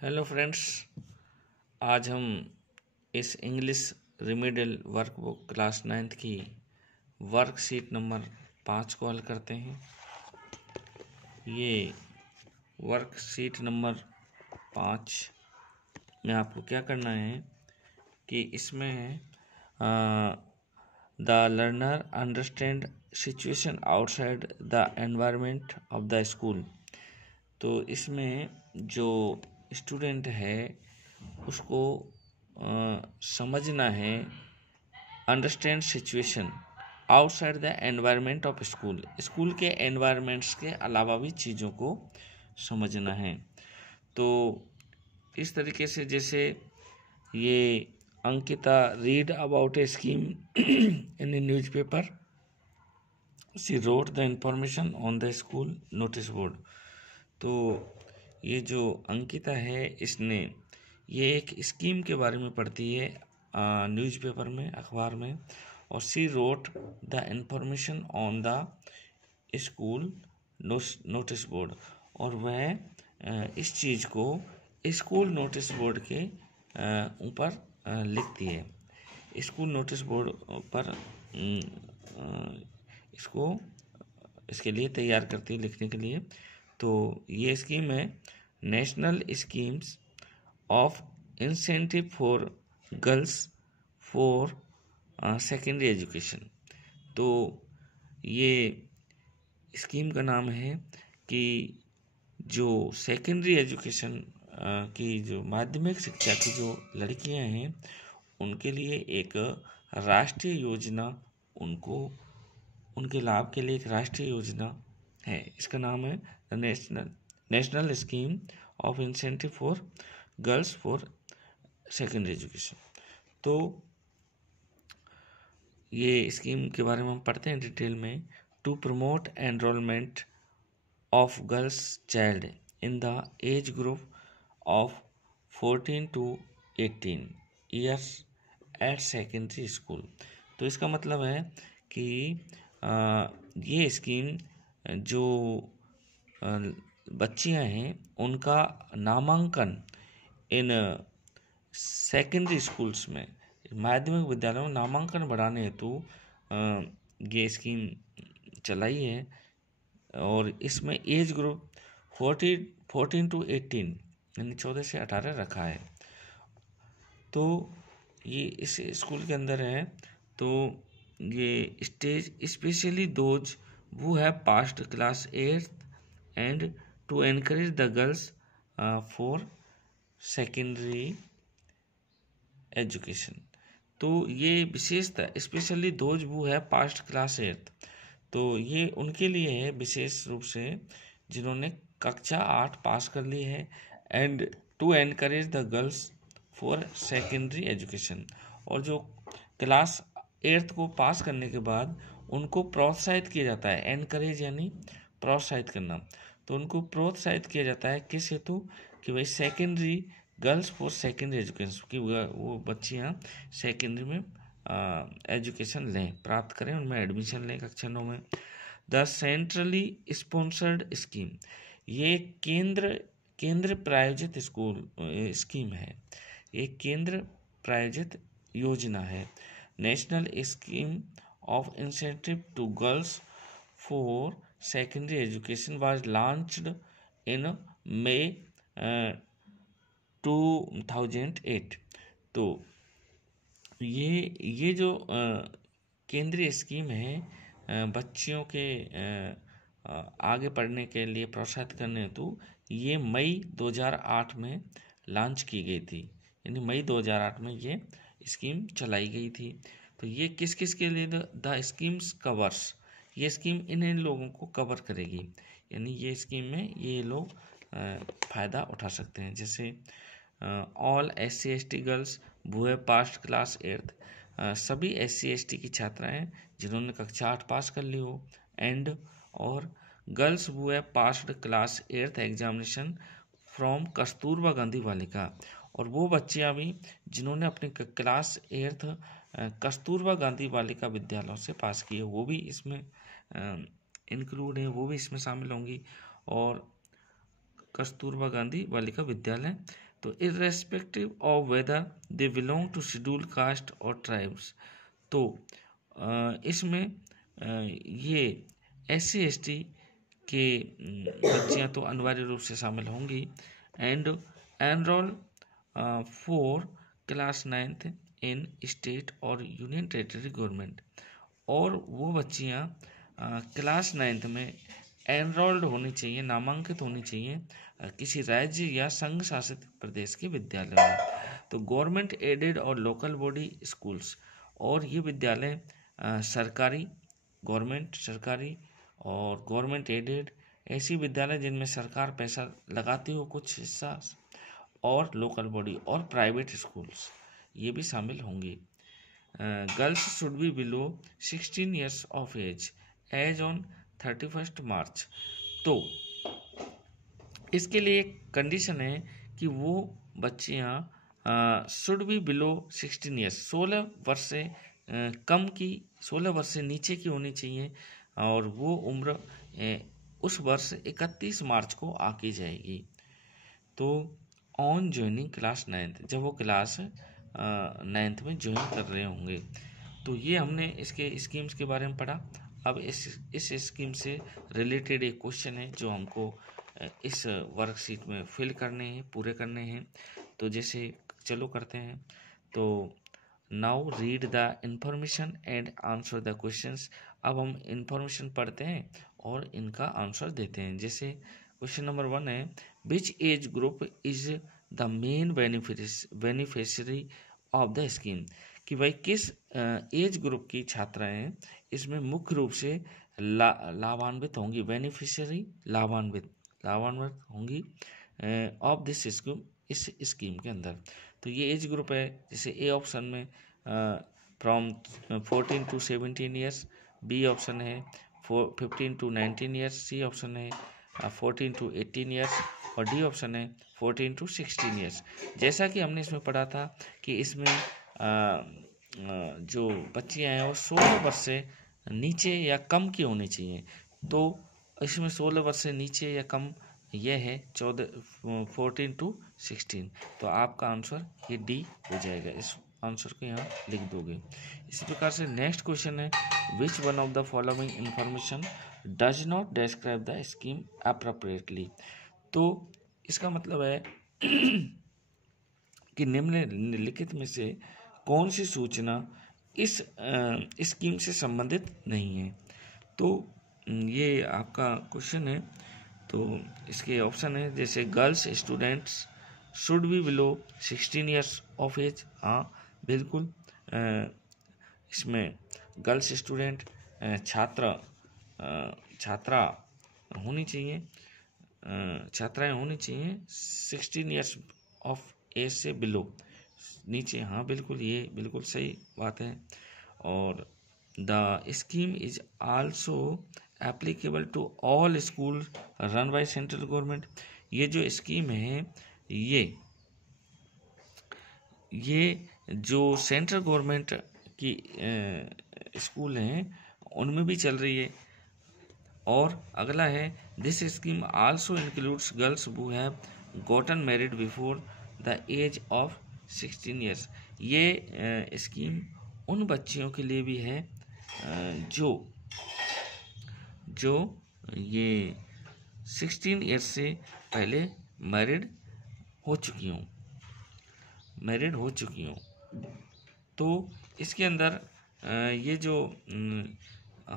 Hello friends, आज हम इस English remedial workbook class 9th की वर्कशीट नंबर 5 को हल करते हैं। ये वर्कशीट नंबर 5 में आपको क्या करना है कि इसमें है the learner understand situation outside the environment of the school. तो इसमें जो स्टूडेंट है उसको समझना है understand situation outside the environment of school. School के एनवायरनमेंट्स के अलावा भी चीज़ों को समझना है। तो इस तरीके से जैसे ये Ankita read about A scheme in A newspaper, she wrote the information on the school notice board. तो ये जो अंकिता है इसने ये एक स्कीम के बारे में पढ़ती है न्यूज़पेपर में, अखबार में, और she wrote the information on the school notice board, और वह इस चीज़ को स्कूल नोटिस बोर्ड के ऊपर लिखती है। स्कूल नोटिस बोर्ड पर इसके लिए तैयार करती है, लिखने के लिए। तो ये स्कीम है national schemes of incentive for girls for secondary education. तो ये स्कीम का नाम है कि जो सेकेंडरी एजुकेशन की जो माध्यमिक शिक्षा की जो लड़कियां हैं उनके लिए एक राष्ट्रीय योजना, उनके लाभ के लिए एक राष्ट्रीय योजना है। इसका नाम है national scheme of incentive for girls for secondary education. तो ये स्कीम के बारे में हम पढ़ते हैं डिटेल में। To promote enrolment of girls child in the age group of 14 to 18 years at secondary school. तो इसका मतलब है कि ये स्कीम जो बच्चियां हैं उनका नामांकन इन सेकेंडरी स्कूल्स में, माध्यमिक विद्यालयों में नामांकन बढ़ाने हेतु ये स्कीम चलाई है। और इसमें एज ग्रुप 14 to 18 यानी 14 से 18 रखा है। तो ये इस स्कूल के अंदर है। तो ये stage specially those who have passed class 8th and to encourage the girls for secondary education। तो ये विशेषता specially those who have passed class 8th, तो ये उनके लिए है विशेष रूप से जिन्होंने कक्षा 8 पास कर ली है। And to encourage the girls for secondary education, और जो क्लास 8th को पास करने के बाद उनको प्रोत्साहित किया जाता है। एनकरेज यानी प्रोत्साहित करना। तो उनको प्रोत्साहित किया जाता है किस हेतु कि भाई secondary girls for secondary education, कि वो बच्चियाँ सेकेंडरी में एजुकेशन लें, प्राप्त करें, उनमें एडमिशन लें कक्षा 9 में। द सेंट्रली स्पॉन्सर्ड स्कीम, ये केंद्र प्रायोजित स्कीम है, ये केंद्र प्रायोजित योजना है। National scheme of incentive to girls for secondary education was launched in May 2008। तो ये जो केंद्रीय स्कीम है बच्चियों के आगे पढ़ने के लिए प्रोत्साहित करने हेतु, ये मई 2008 में लॉन्च की गई थी। यानी मई 2008 में ये स्कीम चलाई गई थी। तो ये किस किस के लिए द स्कीम्स कवर्स, ये स्कीम इन लोगों को कवर करेगी। यानी ये स्कीम में ये लोग फ़ायदा उठा सकते हैं। जैसे all SC/ST girls who have passed class 8th, सभी SC/ST की छात्राएं जिन्होंने कक्षा 8 पास कर ली हो। एंड और girls who have passed class 8th examination from Kasturba Gandhi बालिका, और वो बच्चियां भी जिन्होंने अपनी क्लास 8th कस्तूरबा गांधी बालिका विद्यालयों से पास की है, वो भी इसमें इंक्लूड है, वो भी इसमें शामिल होंगी। और कस्तूरबा गांधी बालिका विद्यालय तो irrespective of whether they belong to scheduled caste और ट्राइब्स, तो इसमें ये SC/ST के बच्चियां तो अनिवार्य रूप से शामिल होंगी। And enrol for class 9th in state और यूनियन टेरिटरी गवर्नमेंट, और वो बच्चियां क्लास 9th में एनरोल्ड होनी चाहिए, नामांकित होनी चाहिए किसी राज्य या संघ शासित प्रदेश के विद्यालय में। तो गवर्नमेंट एडेड और लोकल बॉडी स्कूल्स, और ये विद्यालय सरकारी और गवर्नमेंट एडेड, ऐसी विद्यालय जिनमें सरकार पैसा लगाती हो कुछ हिस्सा, और लोकल बॉडी और प्राइवेट स्कूल्स ये भी शामिल होंगी। Girls should be below 16 years of age on 31 March. तो इसके लिए एक कंडीशन है कि वो बच्चियां शुड बी बिलो 16 years, 16 वर्ष से कम की, 16 वर्ष से नीचे की होनी चाहिए, और वो उम्र उस वर्ष 31 मार्च को आकी जाएगी। तो ऑन ज्वाइनिंग क्लास 9th, जब वो क्लास 9th में ज्वाइन कर रहे होंगे। तो ये हमने इसके स्कीम्स के बारे में पढ़ा। अब इस स्कीम से रिलेटेड एक क्वेश्चन है जो हमको इस वर्कशीट में फिल करने हैं, पूरे करने हैं। तो जैसे चलो करते हैं। तो now read the information and answer the questions. अब हम इंफॉर्मेशन पढ़ते हैं और इनका आंसर देते हैं। जैसे क्वेश्चन नंबर 1 है, which age group is the main beneficiary of the scheme, कि भाई किस एज ग्रुप की छात्राएं इसमें मुख्य रूप से लाभान्वित होंगी, बेनिफिशियरी लाभान्वित होंगी ऑफ दिस स्कीम, इस स्कीम के अंदर। तो ये एज ग्रुप है, जैसे ए ऑप्शन में from 14 to 17 years, B option है 15 to 19 years, सी ऑप्शन है 14 to 18 years, और डी ऑप्शन है 14 to 16 years। जैसा कि हमने इसमें पढ़ा था कि इसमें जो बच्चियां हैं वो 16 वर्ष से नीचे या कम की होनी चाहिए। तो इसमें 16 वर्ष से नीचे या कम यह है 14 to 16। तो आपका आंसर ये डी हो जाएगा। इस आंसर को यहाँ लिख दोगे। इसी प्रकार से नेक्स्ट क्वेश्चन है, which one of the following information does not describe the scheme appropriately. तो इसका मतलब है कि निम्नलिखित में से कौन सी सूचना इस स्कीम से संबंधित नहीं है। तो ये आपका क्वेश्चन है। तो इसके ऑप्शन है, जैसे girls students should be below 16 years of age. हाँ बिल्कुल, इसमें गर्ल्स स्टूडेंट छात्रा होनी चाहिए, छात्राएं होनी चाहिए 16 years ऑफ एज से बिलो, नीचे। हाँ बिल्कुल, ये बिल्कुल सही बात है। और the scheme is also applicable to all school run by central government. ये जो स्कीम है ये जो सेंट्रल गवर्नमेंट की स्कूल हैं उनमें भी चल रही है। और अगला है, this scheme also includes girls who have gotten married before the age of 16 years। ये स्कीम उन बच्चियों के लिए भी है जो ये 16 years से पहले मैरिड हो चुकी हूँ। तो इसके अंदर ये जो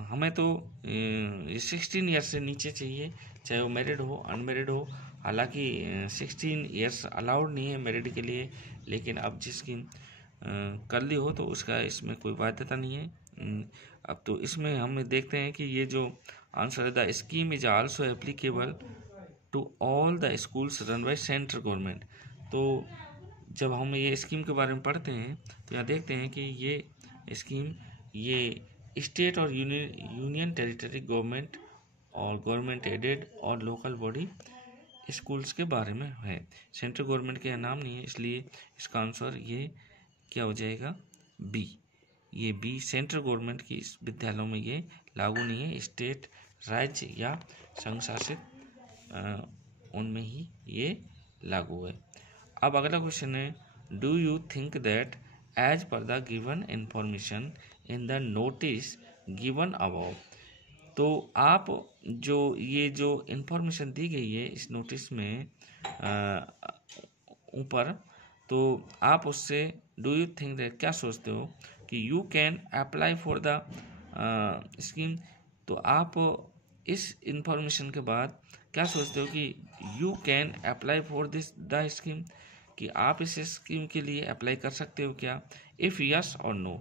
हमें तो ये 16 years से नीचे चाहिए, चाहे वो मैरिड हो अनमैरिड हो। हालांकि 16 years अलाउड नहीं है मैरिड के लिए, लेकिन अब जिसकी कर ली हो तो उसका इसमें कोई बाध्यता नहीं है। अब तो इसमें हम देखते हैं कि ये जो आंसर है, the scheme is also applicable to all the schools run by central government. तो जब हम ये स्कीम के बारे में पढ़ते हैं तो यहाँ देखते हैं कि ये स्कीम ये स्टेट और यूनियन टेरिटरी गवर्नमेंट और गवर्नमेंट एडेड और लोकल बॉडी स्कूल्स के बारे में है। सेंट्रल गवर्नमेंट के नाम नहीं है, इसलिए इसका आंसर ये क्या हो जाएगा, बी। ये बी, सेंट्रल गवर्नमेंट की विद्यालयों में ये लागू नहीं है, स्टेट राज्य या संघ शासित उनमें ही ये लागू है। अब अगला क्वेश्चन है, do you think that age per the given information in the notice given above, तो आप ये जो इंफॉर्मेशन दी गई है इस नोटिस में ऊपर, तो आप उससे डू यू थिंक दैट क्या सोचते हो कि you can apply for the scheme, तो आप इस इंफॉर्मेशन के बाद क्या सोचते हो कि you can apply for this the scheme, कि आप इस स्कीम के लिए अप्लाई कर सकते हो क्या। इफ़ यस और नो,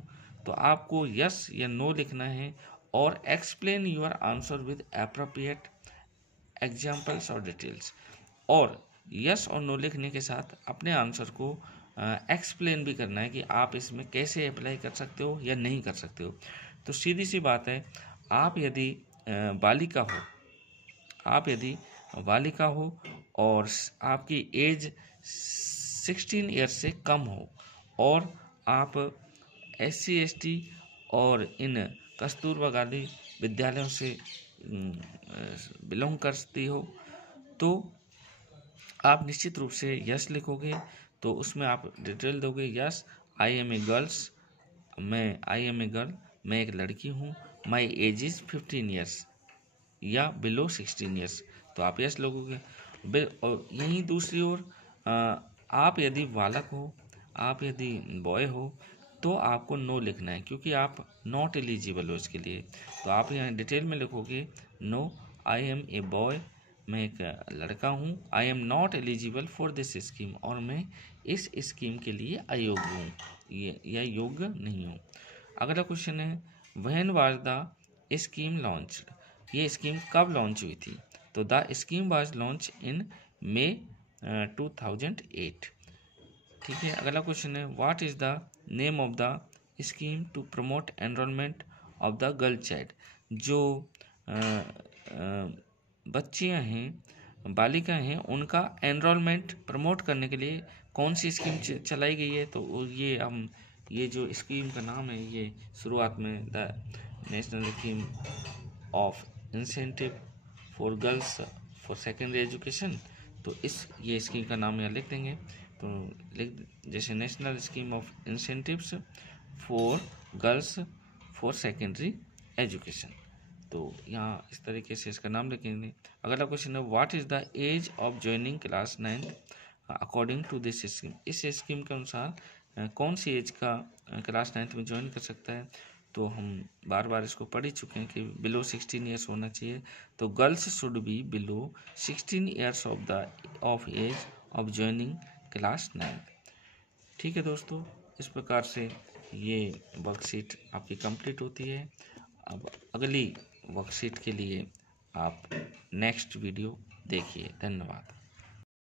तो आपको यस या नो लिखना है और explain your answer with appropriate examples और डिटेल्स, और यस और नो लिखने के साथ अपने आंसर को एक्सप्लेन भी करना है कि आप इसमें कैसे अप्लाई कर सकते हो या नहीं कर सकते हो। तो सीधी सी बात है, आप यदि बालिका हो और आपकी एज 16 ईयर्स से कम हो और आप SC ST और इन कस्तूरबा गांधी विद्यालयों से बिलोंग करती हो, तो आप निश्चित रूप से यस लिखोगे। तो उसमें आप डिटेल दोगे, yes I am a girl, मैं एक लड़की हूँ, माई एज इज़ 15 ईयर्स या बिलो 16 ईयर्स, तो आप यस लोगोगे। और यहीं दूसरी ओर आप यदि बालक हो, आप यदि बॉय हो, तो आपको नो लिखना है, क्योंकि आप नॉट एलिजिबल हो इसके लिए। तो आप यहाँ डिटेल में लिखोगे, no I am a boy, मैं एक लड़का हूँ, I am not eligible for this scheme, और मैं इस स्कीम के लिए अयोग्य हूँ या योग्य नहीं हूँ। अगला क्वेश्चन है, when was the scheme launched, ये स्कीम कब लॉन्च हुई थी, तो the scheme was launch in May 2008। ठीक है। अगला क्वेश्चन है, what is the name of the scheme to promote enrolment of the girl child, जो बच्चियां हैं, बालिका हैं, उनका एनरोलमेंट प्रमोट करने के लिए कौन सी स्कीम चलाई गई है, तो ये जो स्कीम का नाम है, ये शुरुआत में the national scheme of incentive for girls for secondary education, तो ये स्कीम का नाम यहाँ लिख देंगे। तो जैसे national scheme of incentives for girls for secondary education, तो यहाँ इस तरीके से इसका नाम लिखेंगे। अगला क्वेश्चन है, what is the age of joining class 9 according to this scheme, इस स्कीम के अनुसार कौन सी एज का क्लास 9 में ज्वाइन कर सकता है, तो हम बार बार इसको पढ़ ही चुके हैं कि बिलो 16 ईयर्स होना चाहिए, तो girls should be below 16 years of age of joining class 9। ठीक है दोस्तों, इस प्रकार से ये वर्कशीट आपकी कंप्लीट होती है। अब अगली वर्कशीट के लिए आप नेक्स्ट वीडियो देखिए। धन्यवाद।